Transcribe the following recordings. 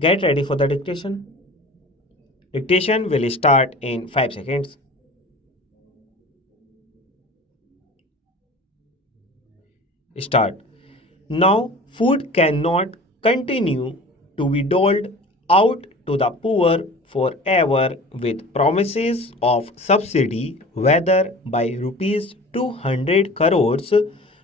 Get ready for the dictation. Dictation will start in 5 seconds. Start. Now, food cannot continue to be doled out to the poor forever with promises of subsidy, whether by rupees 200 crores,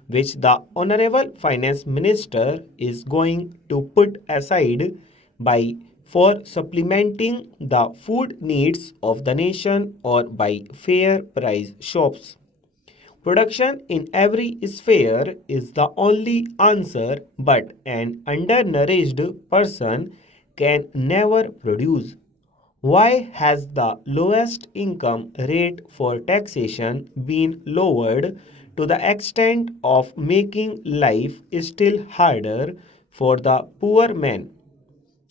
which the Honorable Finance Minister is going to put aside by for supplementing the food needs of the nation, or by fair price shops. Production in every sphere is the only answer, but an undernourished person can never produce. Why has the lowest income rate for taxation been lowered to the extent of making life still harder for the poor man?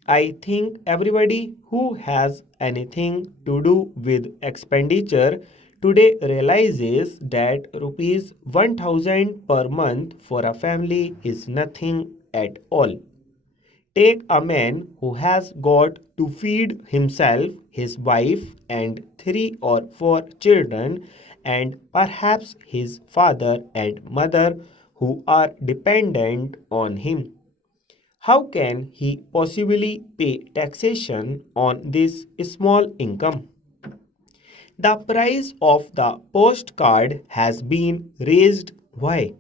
I think everybody who has anything to do with expenditure today realizes that rupees 1000 per month for a family is nothing at all. Take a man who has got to feed himself, his wife, and 3 or 4 children, and perhaps his father and mother who are dependent on him. How can he possibly pay taxation on this small income? The price of the postcard has been raised. Why?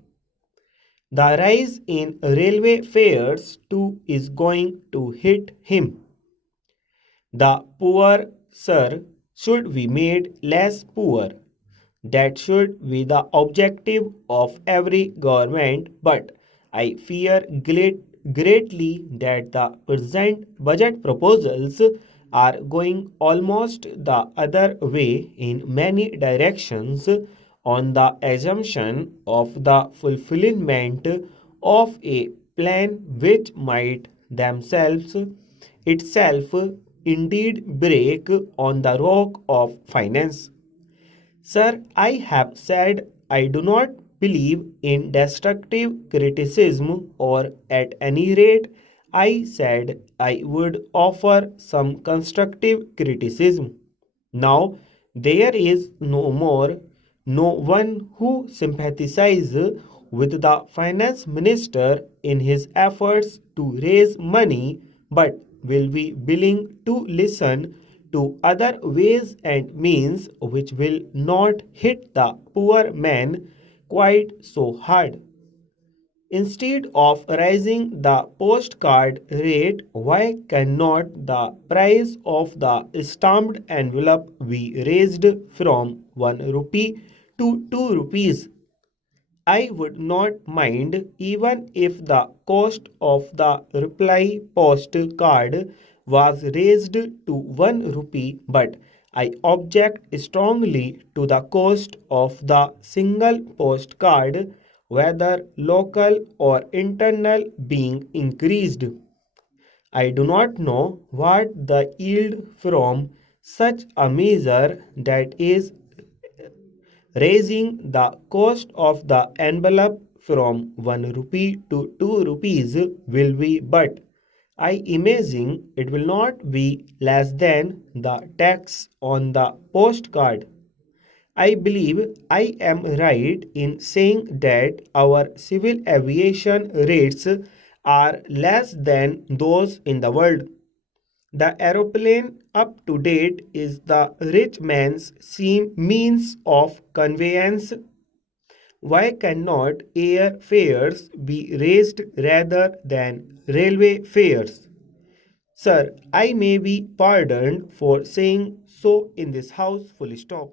The rise in railway fares too is going to hit him. The poor, sir, should be made less poor. That should be the objective of every government, but I fear greatly that the present budget proposals are going almost the other way in many directions, on the assumption of the fulfillment of a plan which might themselves itself indeed break on the rock of finance. Sir, I have said I do not believe in destructive criticism, or at any rate, I said I would offer some constructive criticism. Now, there is no one who sympathizes with the finance minister in his efforts to raise money, but will be willing to listen to other ways and means which will not hit the poor man quite so hard. Instead of raising the postcard rate, why cannot the price of the stamped envelope be raised from 1 rupee to 2 rupees? I would not mind even if the cost of the reply postcard was raised to 1 rupee, but I object strongly to the cost of the single postcard, whether local or internal, being increased. I do not know what the yield from such a measure, that is, raising the cost of the envelope from 1 rupee to 2 rupees, will be, but I imagine it will not be less than the tax on the postcard. I believe I am right in saying that our civil aviation rates are less than those in the world. The aeroplane up to date is the rich man's means of conveyance. Why cannot air fares be raised rather than railway fares? Sir, I may be pardoned for saying so in this house, full stop.